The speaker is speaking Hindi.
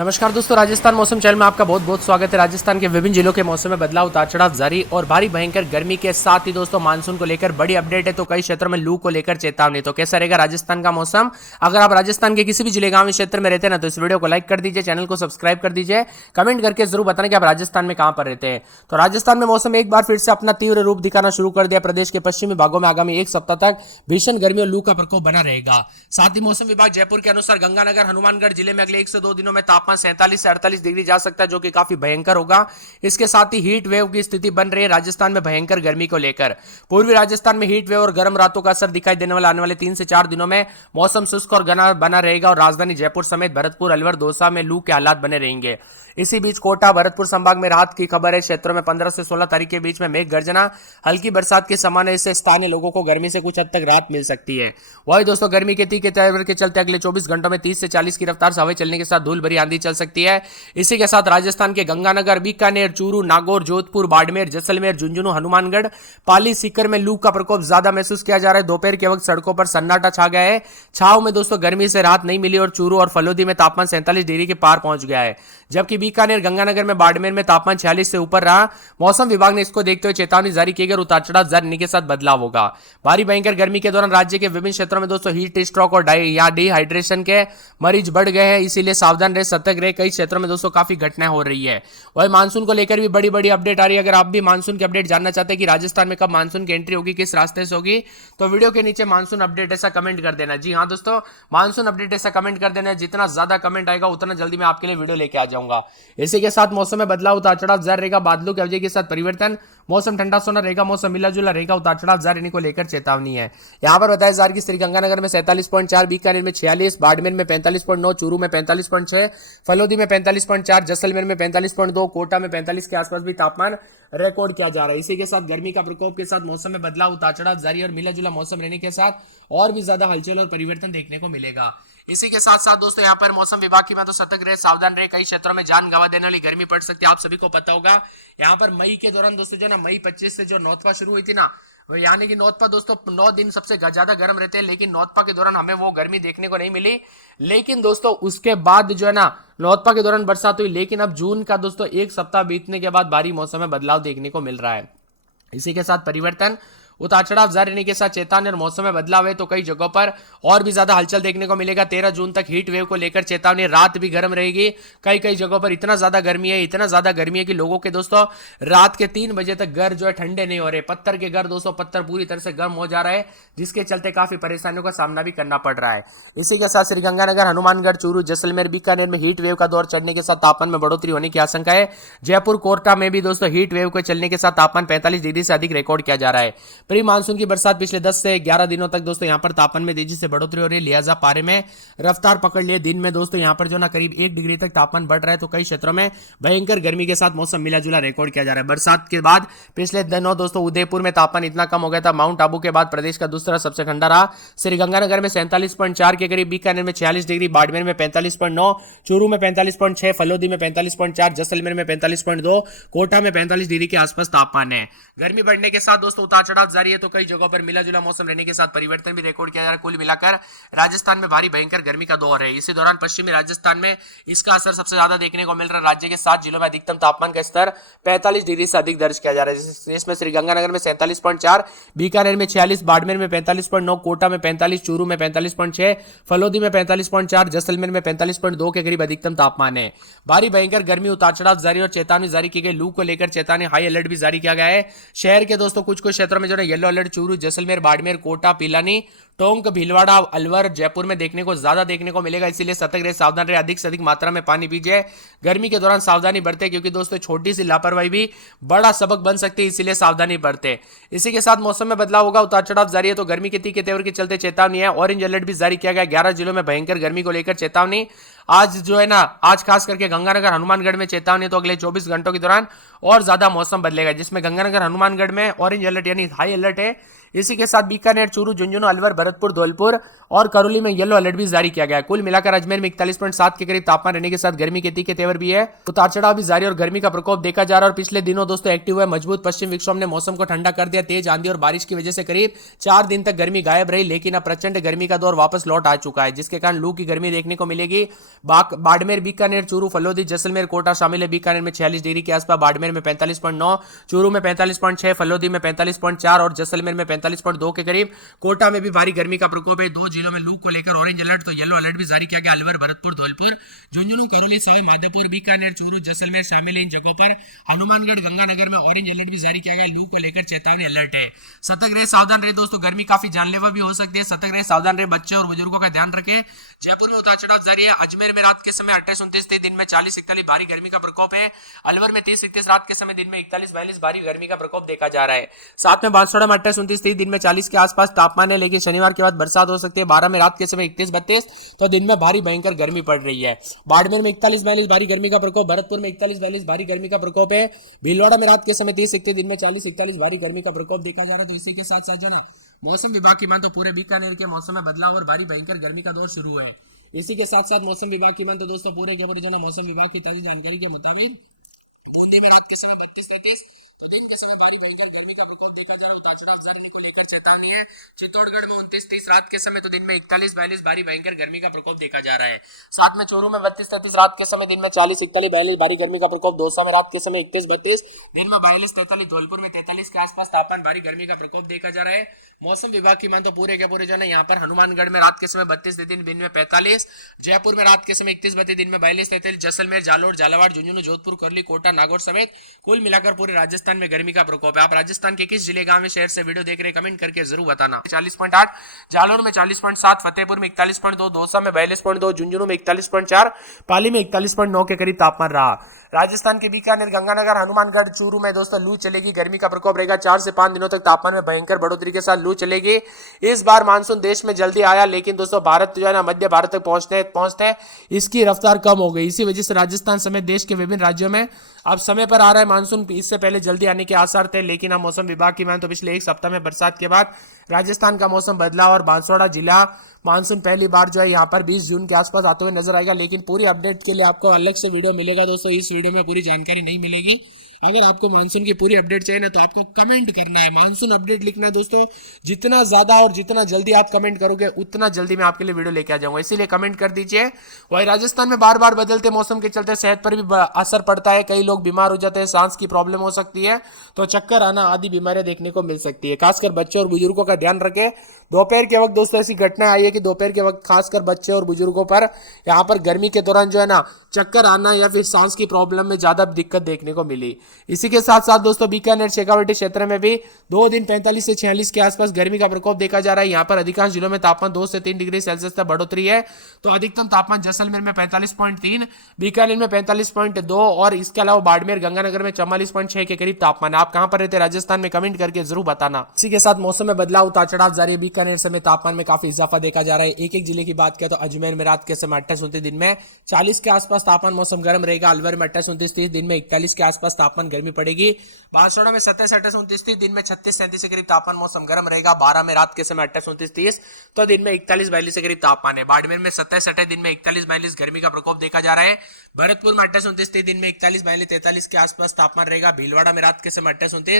नमस्कार दोस्तों, राजस्थान मौसम चैनल में आपका बहुत बहुत स्वागत है। राजस्थान के विभिन्न जिलों के मौसम में बदलाव, उतार चढ़ाव जारी और भारी भयंकर गर्मी के साथ ही दोस्तों मानसून को लेकर बड़ी अपडेट है। तो कई क्षेत्रों में लू को लेकर चेतावनी। तो कैसा रहेगा राजस्थान का मौसम? अगर आप राजस्थान के किसी भी जिले गांव क्षेत्र में रहते हैं ना, तो इस वीडियो को लाइक कर दीजिए, चैनल को सब्सक्राइब कर दीजिए, कमेंट करके जरूर बताना कि आप राजस्थान में कहां पर रहते हैं। तो राजस्थान में मौसम एक बार फिर से अपना तीव्र रूप दिखाना शुरू कर दिया। प्रदेश के पश्चिमी भागों में आगामी एक सप्ताह तक भीषण गर्मी और लू का प्रकोप बना रहेगा। साथ ही मौसम विभाग जयपुर के अनुसार गंगानगर हनुमानगढ़ जिले में अगले 1 से 2 दिनों में तापमान 47 से 48 डिग्री जा सकता है, जो कि काफी भयंकर होगा। इसके साथ ही हीट वेव की स्थिति बन रही है राजस्थान में भयंकर गर्मी को लेकर। पूर्वी राजस्थान में हीट वेव और गर्म रातों का असर दिखाई देने वाला आने वाले 3 से 4 दिनों में मौसम शुष्क और घना बना रहेगा और राजधानी जयपुर समेत भरतपुर, अलवर, दौसा में लू के हालात बने रहेंगे। इसी बीच कोटा, भरतपुर संभाग में राहत की खबर है। क्षेत्रों में 15 से 16 तारीख के बीच में मेघ गर्जना, हल्की बरसात के समान है। इससे स्थानीय लोगों को गर्मी से कुछ हद तक राहत मिल सकती है। वही दोस्तों, गर्मी के तीखे तेवर के चलते अगले 24 घंटों में 30 से 40 की रफ्तार से हवाएं चलने के साथ धूल भरी आंधी चल सकती है। इसी के साथ राजस्थान के गंगानगर, बीकानेर, चूरू, नागौर, जोधपुर, बाड़मेर, जैसलमेर, झुंझुनू, हनुमानगढ़, पाली, सीकर में लू का प्रकोप ज्यादा महसूस किया जा रहा है। दोपहर के वक्त सड़कों पर सन्नाटा छा गया है। छाव में दोस्तों गर्मी से राहत नहीं मिली और चूरू और फलोदी में तापमान 47 डिग्री के पार पहुंच गया है, जबकि बीकानेर, गंगानगर में, बाड़मेर में तापमान 46 से ऊपर रहा। मौसम विभाग ने इसको देखते हुए चेतावनी जारी की गई और उतार चढ़ाव जारी के साथ बदलाव होगा। भारी भयंकर गर्मी के दौरान राज्य के विभिन्न क्षेत्रों में दोस्तों हीट स्ट्रोक और डिहाइड्रेशन के मरीज बढ़ गए हैं, इसीलिए सावधान रहे, सतर्क रहे। कई क्षेत्रों में दोस्तों काफी घटनाएं हो रही है। वही मानसून को लेकर भी बड़ी बड़ी अपडेट आ रही है। अगर आप भी मानसून की अपडेट जानना चाहते हैं कि राजस्थान में कब मानसून की एंट्री होगी, किस रास्ते से होगी, तो वीडियो के नीचे मानसून अपडेट ऐसा कमेंट कर देना। जी हाँ दोस्तों, मानसून अपडेट ऐसा कमेंट कर देना। जितना ज्यादा कमेंट आएगा उतना जल्दी मैं आपके लिए वीडियो लेके आ जाऊंगा। इसी के साथ मौसम में बदलाव, उतार चढ़ाव जारी रहेगा। बादलों की वजह के साथ परिवर्तन, मौसम ठंडा सोना रहेगा, मौसम मिला जुला रहेगा। उतार चढ़ाव जारी रहने को लेकर चेतावनी है। यहां पर बताया जा रहा है कि श्रीगंगानगर में 47.4, बीकानेर में 46, बाड़मेर में 45.9, चूरू में 45.6, फलोदी में 45.4, जैसलमेर में 45.2, कोटा में 45 के आसपास भी तापमान रिकॉर्ड किया जा रहा है। इसी के साथ गर्मी का प्रकोप के साथ मौसम में बदलाव, उतार चढ़ाव जारी और मिला जुला मौसम रहने के साथ और भी ज्यादा हलचल और परिवर्तन देखने को मिलेगा। इसी के साथ साथ दोस्तों यहाँ पर मौसम विभाग की मैं तो सतर्क रहे, सावधान रहे। कई क्षेत्रों में जान गंवा देने वाली गर्मी पड़ सकती है, आप सभी को पता होगा। यहाँ पर मई के दौरान दोस्तों जो ना मई 25 से जो नौतपा शुरू हुई थी ना, यानी कि नौतपा दोस्तों 9 दिन सबसे ज्यादा गर्म रहते हैं, लेकिन नौतपा के दौरान हमें वो गर्मी देखने को नहीं मिली। लेकिन दोस्तों उसके बाद जो है ना नौतपा के दौरान बरसात हुई, लेकिन अब जून का दोस्तों एक सप्ताह बीतने के बाद भारी मौसम में बदलाव देखने को मिल रहा है। इसी के साथ परिवर्तन, उतार चढ़ाव जारी रहने के साथ चेतावनी और मौसम में बदलाव है, तो कई जगहों पर और भी ज्यादा हलचल देखने को मिलेगा। 13 जून तक हीट वेव को लेकर चेतावनी, रात भी गर्म रहेगी। कई कई जगहों पर इतना ज्यादा गर्मी है कि लोगों के दोस्तों रात के 3 बजे तक घर जो है ठंडे नहीं हो रहे। पत्थर के घर दोस्तों, पत्थर पूरी तरह से गर्म हो जा रहा है, जिसके चलते काफी परेशानियों का सामना भी करना पड़ रहा है। इसी के साथ श्रीगंगानगर, हनुमानगढ़, चूरू, जैसलमेर, बीकानेर में हीट वेव का दौर चढ़ने के साथ तापमान में बढ़ोतरी होने की आशंका है। जयपुर, कोटा में भी दोस्तों हीट वेव के चलने के साथ तापमान 45 डिग्री से अधिक रिकॉर्ड किया जा रहा है। प्री मानसून की बरसात पिछले 10 से 11 दिनों तक दोस्तों यहां पर तापमान में तेजी से बढ़ोतरी हो रही है, लिहाजा पारे में रफ्तार पकड़ लिए। दिन में दोस्तों यहां पर जो ना करीब 1 डिग्री तक तापमान बढ़ रहा है, तो कई क्षेत्रों में भयंकर गर्मी के साथ मौसम मिला जुला रिकॉर्ड किया जा रहा है। बरसात के बाद पिछले दिनों दोस्तों उदयपुर में तापमान इतना कम हो गया था। माउंट आबू के बाद प्रदेश का दूसरा सबसे ठंडा रहा। श्रीगंगानगर में 47.4 के करीब, बीकानेर में 46 डिग्री, बाड़मेर में 45.9, चूरू में 45.6, फलोदी में 45.4, जैसलमेर में 45.2, कोटा में 45 डिग्री के आसपास तापमान है। गर्मी बढ़ने के साथ दोस्तों उतार चढ़ाव जारी है, तो कई जगहों पर मिला जुला मौसम रहने के साथ परिवर्तन भी रिकॉर्ड किया जा रहा है। कुल मिलाकर राजस्थान में भारी भयंकर गर्मी का दौर है। इसी दौरान पश्चिमी राजस्थान में इसका असर सबसे ज्यादा देखने को मिल रहा है। राज्य के 7 जिलों में अधिकतम तापमान का स्तर 45 डिग्री से अधिक दर्ज किया जा रहा है। इसमें श्रीगंगानगर में 47.4, बीकानेर में 46, बाड़मेर में 45.9, कोटा में 45, चूरू में 45.6, फलोदी में 45.4, जैसलमेर में 45.2 के करीब अधिकतम तापमान है। भारी भयंकर गर्मी, उतार चढ़ाव जारी और चेतावनी जारी की गई। लू को लेकर चेतावनी, हाई अलर्ट भी जारी किया गया है। शहर के दोस्तों कुछ क्षेत्रों में जो है येलो अलर्ट चूरू, जैसलमेर, बाड़मेर, कोटा, पिलानी, टोंक, भीलवाड़ा, अलवर, जयपुर में देखने को मिलेगा। इसीलिए सतर्क रहे, सावधान रहे, अधिक से अधिक मात्रा में पानी पीजिए। गर्मी के दौरान सावधानी बरते, क्योंकि दोस्तों छोटी सी लापरवाही भी बड़ा सबक बन सकती है, इसीलिए सावधानी बरते। इसी के साथ मौसम में बदलाव होगा, उतार चढ़ाव जारी है, तो गर्मी के तीखे तेवर के चलते चेतावनी है। ऑरेंज अलर्ट भी जारी किया गया। 11 जिलों में भयंकर गर्मी को लेकर चेतावनी। आज जो है ना, आज खास करके गंगानगर, हनुमानगढ़ में चेतावनी, तो अगले 24 घंटों के दौरान और ज्यादा मौसम बदलेगा, जिसमें गंगानगर, हनुमानगढ़ में ऑरेंज अलर्ट यानी हाई अलर्ट है। इसी के साथ बीकानेर, चूरू, झुंझुनू, अलवर, भरतपुर, धौलपुर और करौली में येलो अलर्ट भी जारी किया गया है। कुल मिलाकर अजमेर में 41.7 के करीब तापमान रहने के साथ गर्मी के तीखे तेवर भी है। उतार चढ़ाव भी जारी और गर्मी का प्रकोप देखा जा रहा है। और पिछले दिनों दोस्तों एक्टिव हुए मजबूत पश्चिम विक्षोभ ने मौसम को ठंडा कर दिया। तेज आंधी और बारिश की वजह से करीब 4 दिन तक गर्मी गायब रही, लेकिन अब प्रचंड गर्मी का दौर वापस लौट आ चुका है, जिसके कारण लू की गर्मी देखने को मिलेगी। बाड़मेर, बीकानेर, चूरू, फलोदी, जैसलमेर, कोटा शामिल है। बीकानेर में 46 डिग्री के आसपास, बाड़मेर में 45.9, चूरू में 45.6, फलोदी में 45.4 और जैसलमेर में 45.2 के करीब। कोटा में भी भारी गर्मी का प्रकोप है। 2 जिलों में लू को लेकर ऑरेंज अलर्ट तो येलो अलर्ट भी जारी किया गया। अलवर, भरतपुर, धौलपुर, झुंझुनू, करौली, सवाई माधोपुर, बीकानेर, चूरू, जैसलमेर शामिल है। इन जगहों पर हनुमानगढ़, गंगानगर में ऑरेंज अलर्ट भी जारी किया गया। लू को लेकर चेतावनी अलर्ट है। सतर्क रहे, सावधान रहे दोस्तों, गर्मी काफी जानलेवा भी हो सकती है। सतर्क रहे, सावधान रहे, बच्चे और बुजुर्गों का ध्यान रखें। जयपुर में उतार चढ़ाव जारी है। अजमेर में रात के समय 28-29, दिन में 40-41 भारी गर्मी का प्रकोप है। अलवर में 30-31 रात के समय, दिन में 41-42 भारी गर्मी का प्रकोप देखा जा रहा है। साथ में बांसवाड़ा में 28-29, दिन में 40 के आसपास तापमान है, लेकिन शनिवार के बाद बरसात हो सकती है। 12 में रात के समय 31-32 तो दिन में भारी भयंकर गर्मी पड़ रही है। बाड़मेर में 41-42 भारी गर्मी का प्रकोप, भरतपुर में 41-42 भारी गर्मी का प्रकोप है। भीलवाड़ा में रात के समय 30-31, दिन में 40-41 भारी गर्मी का प्रकोप देखा जा रहा है। तो इसी के साथ साथ जना मौसम विभाग की मान तो पूरे बीकानेर के मौसम में बदलाव और भारी भयंकर गर्मी का दौर शुरू है। इसी के साथ साथ मौसम विभाग की मान तो दोस्तों पूरे के पूरे जना मौसम विभाग की ताजी जानकारी के मुताबिक बूंदी में रात के समय 32-33 तो दिन के समय भारी भयंकर गर्मी का प्रकोप देखा जा रहा है। उतार चढ़ाव जारी को लेकर चेतावनी है। चित्तौड़गढ़ में 29-30 रात के समय तो दिन में 41-42 भारी भयंकर गर्मी का प्रकोप देखा जा रहा है। साथ में चूरू में 32-33 रात के समय, दिन में 40-41-42 भारी गर्मी का प्रकोप। दौसा में रात के समय 31-32, दिन में 42-43, धौलपुर में 43 के आसपास तापमान भारी गर्मी का प्रकोप देखा जा रहा है। मौसम विभाग की मान तो पूरे के पूरे जो है यहाँ पर हनुमानगढ़ में रात के समय 32, दिन में 45, जयपुर में रात के समय 31-32, दिन में 42-43, जैसलमेर, जालोर, झालावाड़, झुंझुनू, जोधपुर, करौली, कोटा, नागौर समेत कुल मिलाकर पूरे राजस्थान में गर्मी का प्रकोप है। आप राजस्थान के किस जिले, गांव में, शहर से वीडियो देख रहे हैं, कमेंट करके जरूर बताना। 40.8, जालोर में 40.7, फतेहपुर में 41.2, दौसा में 42.2, झुंझुनू में 41.4, पाली में 41.9 के करीब तापमान रहा। राजस्थान के बीकानेर, गंगानगर, हनुमानगढ़, चूरू में दोस्तों लू चलेगी। गर्मी का प्रकोप रहेगा। 4 से 5 दिनों तक तापमान में भयंकर बढ़ोतरी के साथ लू चलेगी। इस बार मानसून देश में जल्दी आया, लेकिन दोस्तों भारत जो है ना मध्य भारत तक पहुंचते इसकी रफ्तार कम हो गई। इसी वजह से राजस्थान समेत देश के विभिन्न राज्यों में अब समय पर आ रहा है मानसून। इससे पहले जल्दी आने के आसार थे, लेकिन अब मौसम विभाग की मान तो पिछले एक सप्ताह में बरसात के बाद राजस्थान का मौसम बदला और बांसवाड़ा जिला मानसून पहली बार जो है यहाँ पर 20 जून के आसपास आते हुए नजर आएगा। लेकिन पूरी अपडेट के लिए आपको अलग से वीडियो मिलेगा दोस्तों। इस वीडियो में पूरी जानकारी नहीं मिलेगी। अगर आपको मानसून की पूरी अपडेट चाहिए ना तो आपको कमेंट करना है, मानसून अपडेट लिखना है दोस्तों। जितना ज्यादा और जितना जल्दी आप कमेंट करोगे उतना जल्दी मैं आपके लिए वीडियो लेके आ जाऊंगा, इसीलिए कमेंट कर दीजिए। वही राजस्थान में बार बार बदलते मौसम के चलते सेहत पर भी असर पड़ता है। कई लोग बीमार हो जाते हैं, सांस की प्रॉब्लम हो सकती है, तो चक्कर आना आदि बीमारियां देखने को मिल सकती है। खासकर बच्चों और बुजुर्गों का ध्यान रखें। दोपहर के वक्त दोस्तों ऐसी घटना आई है कि दोपहर के वक्त खासकर बच्चे और बुजुर्गों पर यहाँ पर गर्मी के दौरान जो है ना चक्कर आना या फिर सांस की प्रॉब्लम में ज्यादा दिक्कत देखने को मिली। इसी के साथ साथ दोस्तों बीकानेर, शेखावाटी क्षेत्र में भी 2 दिन 45 से 46 के आसपास गर्मी का प्रकोप देखा जा रहा है। यहाँ पर अधिकांश जिलों में तापमान 2 से 3 डिग्री सेल्सियस तक बढ़ोतरी है। तो अधिकतम तापमान जैसलमेर में 45.3, बीकानेर में 45.2 और इसके अलावा बाड़मेर, गंगानगर में 44.6 के करीब तापमान। आप कहां पर रहते हैं राजस्थान में, कमेंट करके जरूर बताना। इसी के साथ मौसम में बदलाव, उतार चढ़ाव जारी है। बीकानेर समेत तापमान में काफी इजाफा देखा जा रहा है। एक एक जिले की बात करें तो अजमेर में रात के समय 28-29, दिन में 40 के आसपास तापमान, मौसम गर्म रहेगा। अलवर में 28-29, दिन में 41 के आसपास तापमान, गर्मी पड़ेगी। बांसवाड़ा में 27-28-29, दिन में 36-37 के करीब तापमान, मौसम गर्म रहेगा। 12 में रात के समय 28-29-30 तो दिन में 41-42 के करीब तापमान है। बाड़मेर में 27-28, दिन में 41-42 गर्मी का प्रकोप देखा जा रहा है। भरतपुर में 28-29, दिन में 41-42-43 के आसपास तापमान रहेगा। भीलवाड़ा में रात के समय 28-29